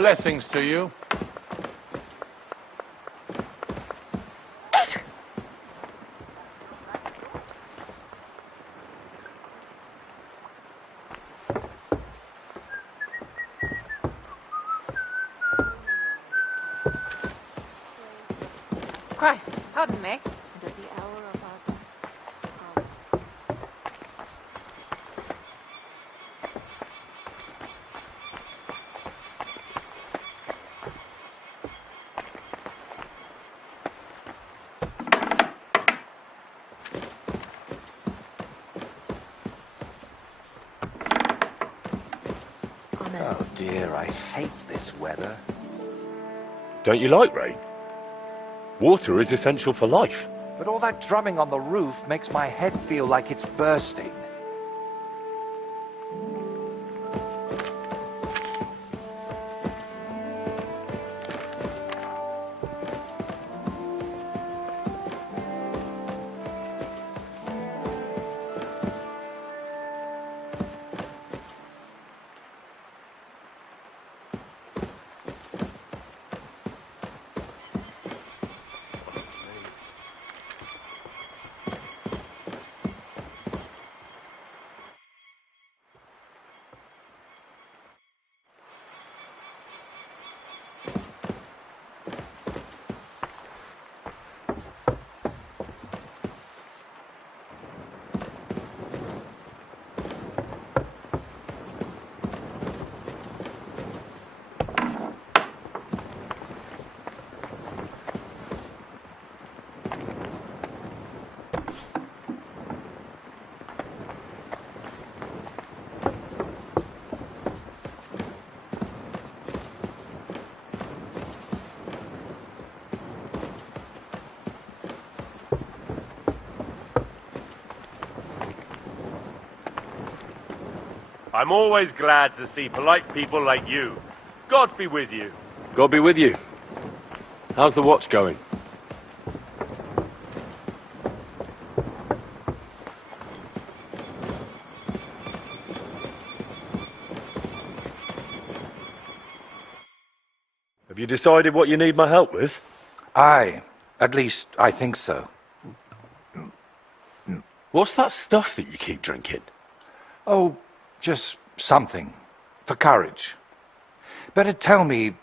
Blessings to you. Christ, pardon me. Oh dear, I hate this weather. Don't you like rain? Water is essential for life. But all that drumming on the roof makes my head feel like it's bursting. I'm always glad to see polite people like you. God be with you. God be with you. How's the watch going? Have you decided what you need my help with? Aye, at least I think so. What's that stuff that you keep drinking? Oh, just something. For courage. Better tell me,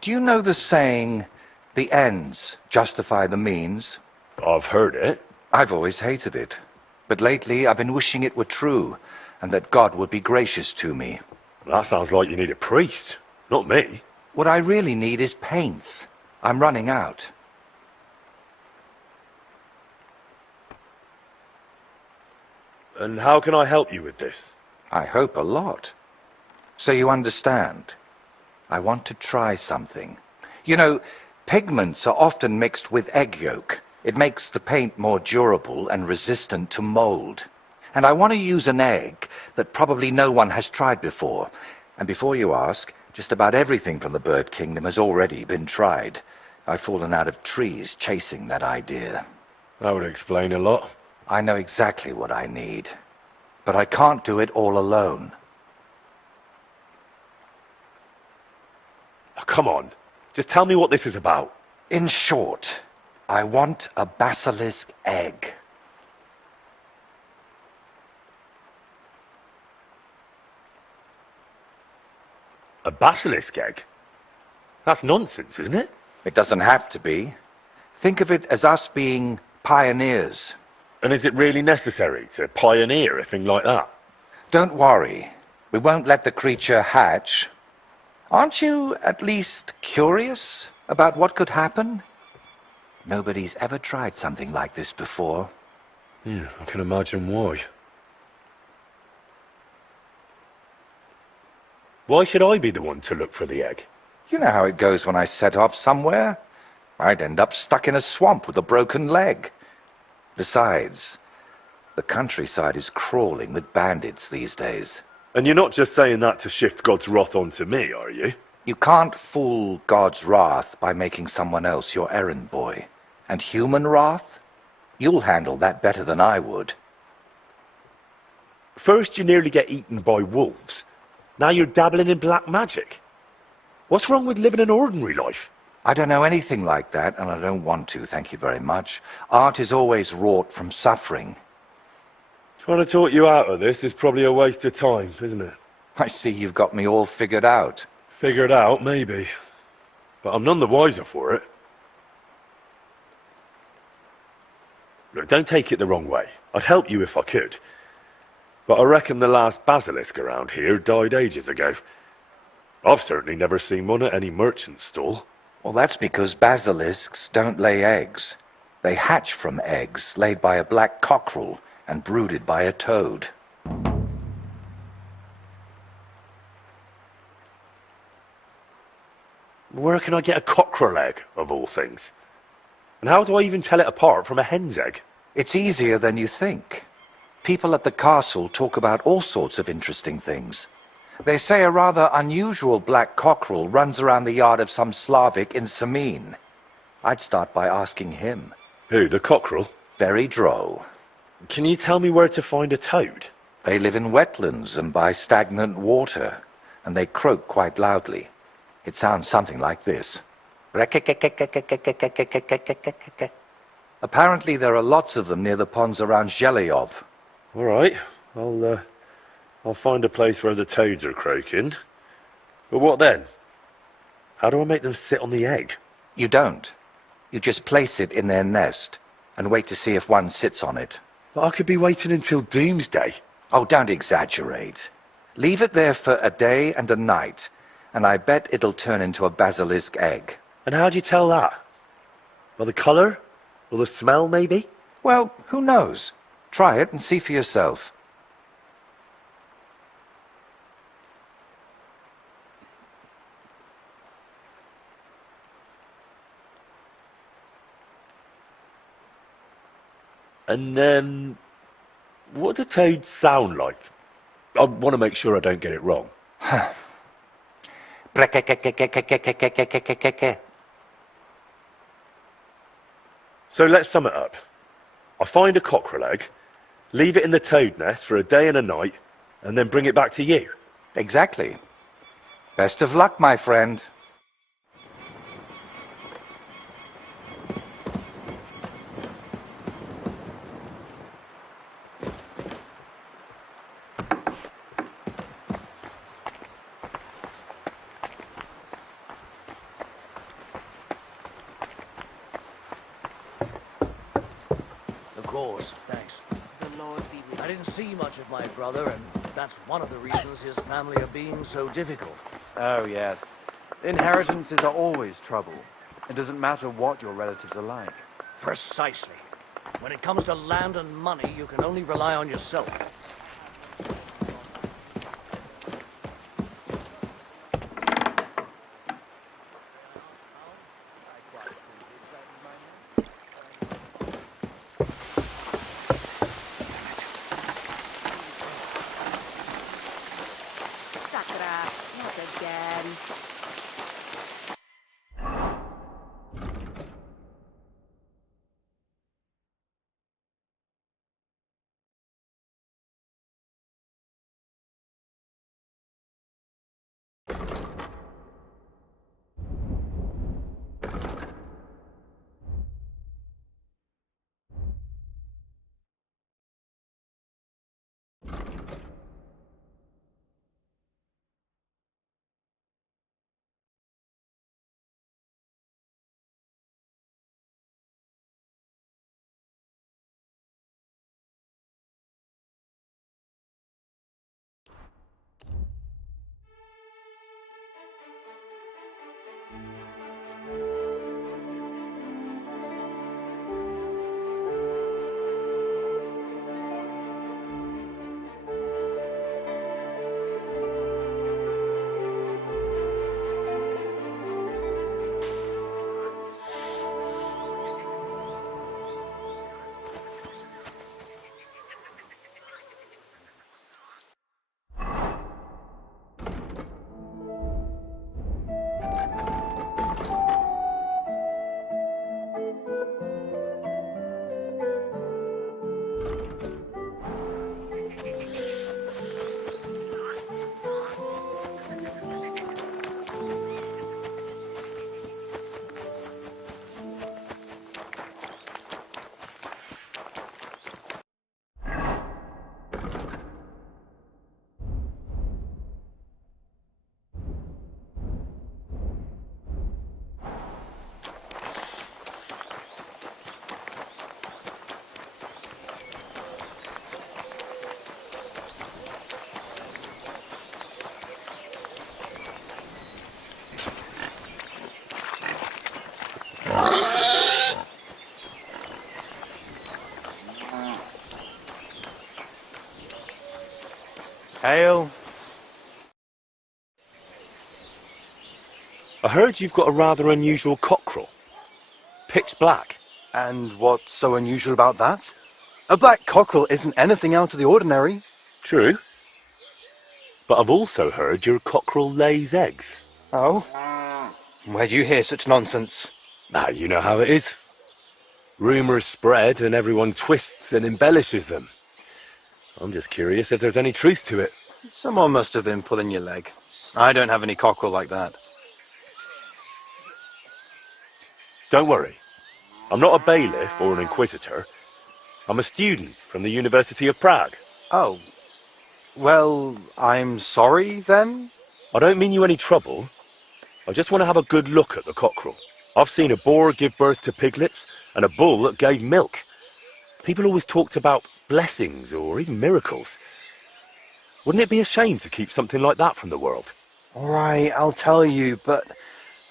do you know the saying, the ends justify the means? I've heard it. I've always hated it. But lately I've been wishing it were true, and that God would be gracious to me. That sounds like you need a priest, not me. What I really need is paints. I'm running out. And how can I help you with this? I hope a lot. So you understand. I want to try something. You know, pigments are often mixed with egg yolk. It makes the paint more durable and resistant to mold. And I want to use an egg that probably no one has tried before. And before you ask, just about everything from the bird kingdom has already been tried. I've fallen out of trees chasing that idea. That would explain a lot. I know exactly what I need. But I can't do it all alone. Oh, come on. Just tell me what this is about. In short, I want a basilisk egg. A basilisk egg? That's nonsense, isn't it? It doesn't have to be. Think of it as us being pioneers. And is it really necessary to pioneer a thing like that? Don't worry. We won't let the creature hatch. Aren't you at least curious about what could happen? Nobody's ever tried something like this before. Yeah, I can imagine why. Why should I be the one to look for the egg? You know how it goes when I set off somewhere. I'd end up stuck in a swamp with a broken leg. Besides, the countryside is crawling with bandits these days. And you're not just saying that to shift God's wrath onto me, are you? You can't fool God's wrath by making someone else your errand boy. And human wrath? You'll handle that better than I would. First you nearly get eaten by wolves. Now you're dabbling in black magic. What's wrong with living an ordinary life? I don't know anything like that, and I don't want to, thank you very much. Art is always wrought from suffering. Trying to talk you out of this is probably a waste of time, isn't it? I see you've got me all figured out. Figured out, maybe. But I'm none the wiser for it. Look, don't take it the wrong way. I'd help you if I could. But I reckon the last basilisk around here died ages ago. I've certainly never seen one at any merchant's stall. Well, that's because basilisks don't lay eggs. They hatch from eggs laid by a black cockerel and brooded by a toad. Where can I get a cockerel egg, of all things? And how do I even tell it apart from a hen's egg? It's easier than you think. People at the castle talk about all sorts of interesting things. They say a rather unusual black cockerel runs around the yard of some Slavic in Samin. I'd start by asking him. Who, the cockerel? Very droll. Can you tell me where to find a toad? They live in wetlands and by stagnant water, and they croak quite loudly. It sounds something like this. Apparently there are lots of them near the ponds around Zhelyov. All right, I'll find a place where the toads are croaking. But what then? How do I make them sit on the egg? You don't. You just place it in their nest and wait to see if one sits on it. But I could be waiting until doomsday. Oh, don't exaggerate. Leave it there for a day and a night, and I bet it'll turn into a basilisk egg. And how do you tell that? By the colour? Or the smell, maybe? Well, who knows? Try it and see for yourself. And, what do toads sound like? I want to make sure I don't get it wrong. So let's sum it up. I find a cockerel egg, leave it in the toad nest for a day and a night, and then bring it back to you. Exactly. Best of luck, my friend. Of course, thanks. The Lord be with I you. didn't see much of my brother, and that's one of the reasons his family are being so difficult. Oh, yes. Inheritances are always trouble. It doesn't matter what your relatives are like. Precisely. When it comes to land and money, you can only rely on yourself. Sakura, not again. Ale. I heard you've got a rather unusual cockerel. Pitch black. And what's so unusual about that? A black cockerel isn't anything out of the ordinary. True. But I've also heard your cockerel lays eggs. Oh? Where'd you hear such nonsense? You know how it is. Rumours spread and everyone twists and embellishes them. I'm just curious if there's any truth to it. Someone must have been pulling your leg. I don't have any cockerel like that. Don't worry. I'm not a bailiff or an inquisitor. I'm a student from the University of Prague. Oh. Well, I'm sorry, then? I don't mean you any trouble. I just want to have a good look at the cockerel. I've seen a boar give birth to piglets and a bull that gave milk. People always talked about blessings or even miracles. Wouldn't it be a shame to keep something like that from the world? All right, I'll tell you, but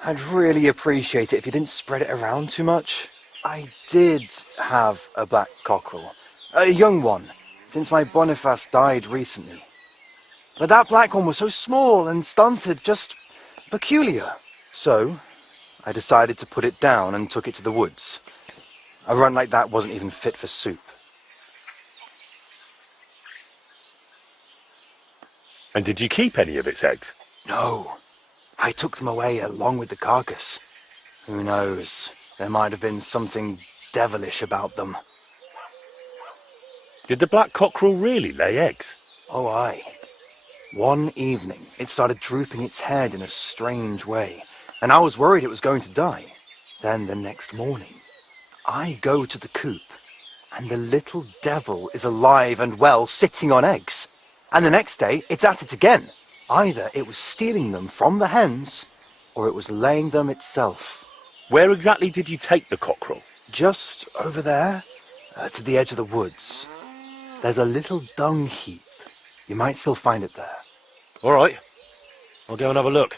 I'd really appreciate it if you didn't spread it around too much. I did have a black cockerel. A young one, since my Boniface died recently. But that black one was so small and stunted, just peculiar. So, I decided to put it down and took it to the woods. A runt like that wasn't even fit for soup. And did you keep any of its eggs? No, I took them away along with the carcass. Who knows? There might have been something devilish about them. Did the black cockerel really lay eggs? Oh, aye. One evening, it started drooping its head in a strange way, and I was worried it was going to die. Then the next morning, I go to the coop, and the little devil is alive and well, sitting on eggs. And the next day, it's at it again. Either it was stealing them from the hens, or it was laying them itself. Where exactly did you take the cockerel? Just over there, to the edge of the woods. There's a little dung heap. You might still find it there. All right. I'll go and have a look.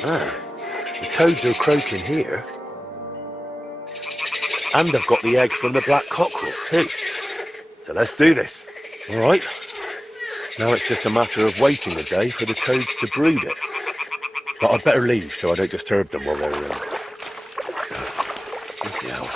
Ah, the toads are croaking here. And I've got the egg from the black cockerel too. So let's do this. All right. Now it's just a matter of waiting a day for the toads to brood it. But I'd better leave so I don't disturb them while they're in. Hell.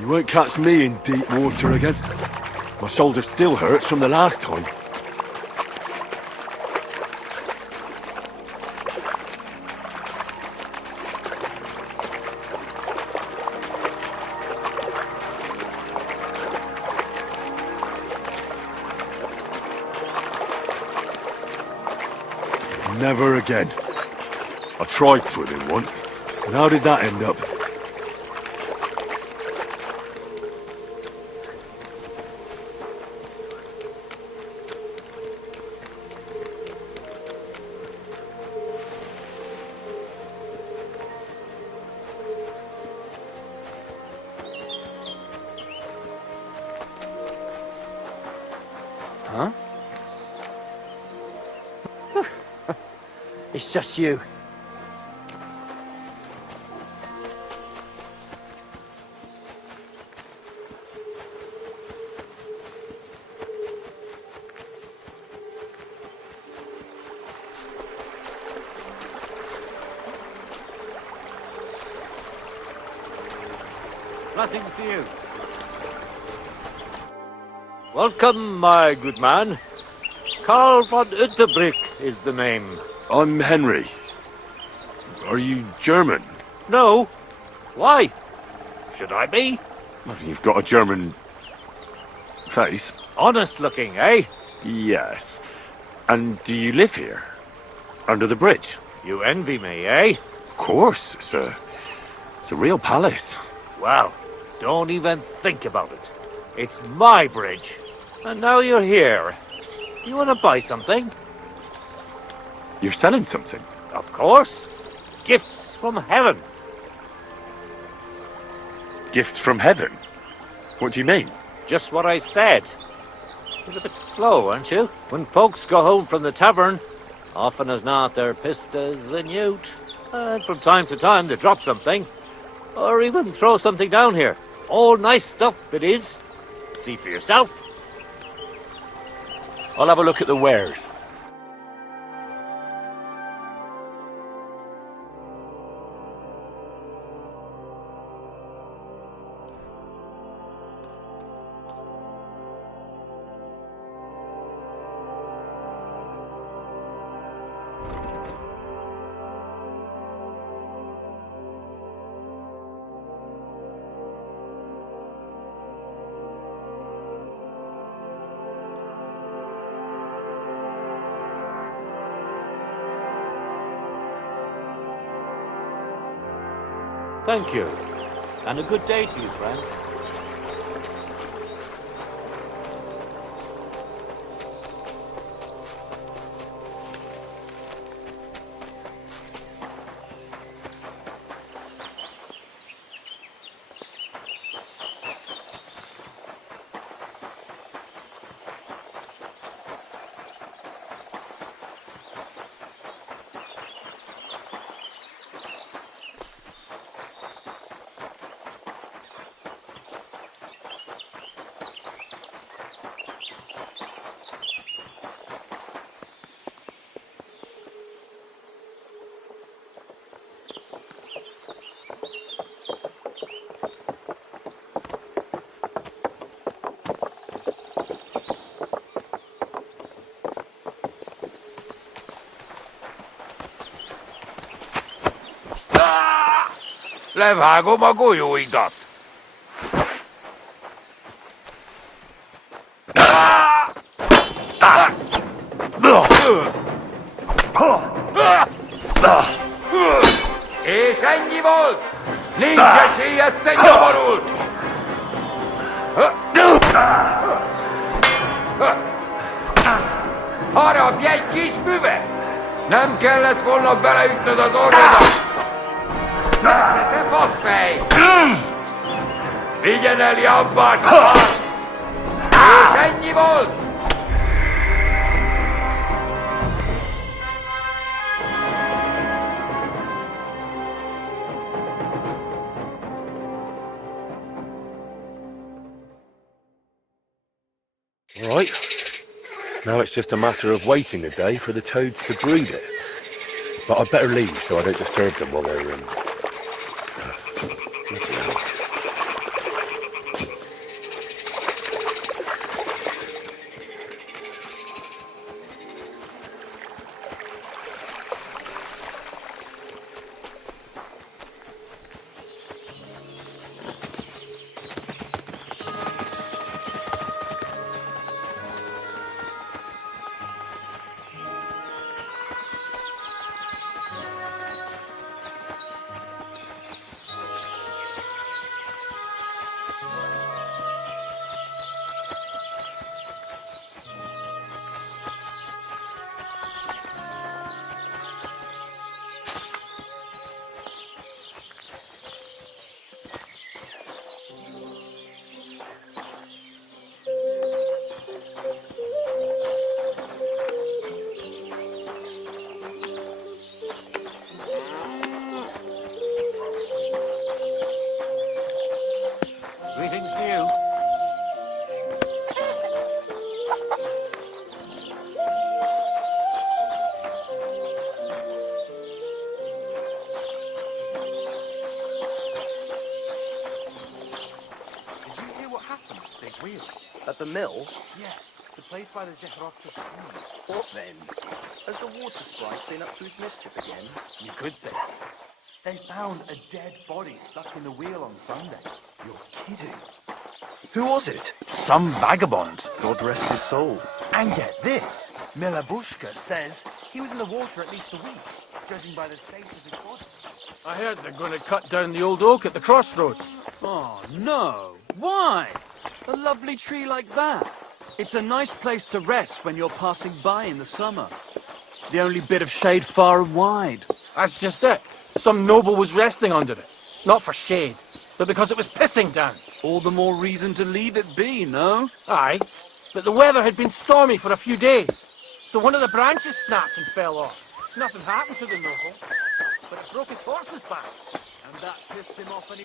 You won't catch me in deep water again. My shoulder still hurts from the last time. Never again. I tried swimming once, and how did that end up? Huh? It's just you. Blessings to you. Welcome, my good man. Karl von Unterbrick is the name. I'm Henry. Are you German? No. Why? Should I be? Well, you've got a German face. Honest looking, eh? Yes. And do you live here? Under the bridge? You envy me, eh? Of course, sir. It's a real palace. Well, don't even think about it. It's my bridge. And now you're here. You want to buy something? You're selling something? Of course. Gifts from heaven. Gifts from heaven? What do you mean? Just what I said. You're a bit slow, aren't you? When folks go home from the tavern, often as not they're pissed as a newt. And from time to time they drop something. Or even throw something down here. All nice stuff it is. See for yourself. I'll have a look at the wares. Thank you. And a good day to you, friend. Levágom a golyóidat! És ennyi volt? Nincs esélyed, te nyomorult! Harapj egy kis füvet! Nem kellett volna beleütnöd az orrodat! Te faszfej! Vigyen el jobban! És ennyi volt? All right. Now it's just a matter of waiting a day for the toads to breed it. But I'd better leave so I don't disturb them while they're in. Greetings to you. Did you hear what happened to the big wheel? At the mill? Yeah, the place by the Chiaroscuro. What then? Has the water sprite been up to his mischief again? You could say that. They found a dead body stuck in the wheel on Sunday. You're kidding. Who was it? Some vagabond, God rest his soul. And get this, Milabushka says he was in the water at least a week, judging by the state of his body. I heard they're going to cut down the old oak at the crossroads. Oh, no. Why? A lovely tree like that. It's a nice place to rest when you're passing by in the summer. The only bit of shade far and wide. That's just it. Some noble was resting under it. Not for shade, but because it was pissing down. All the more reason to leave it be, no? Aye, but the weather had been stormy for a few days, so one of the branches snapped and fell off. Nothing happened to the noble, but it broke his horse's back. And that pissed him off any...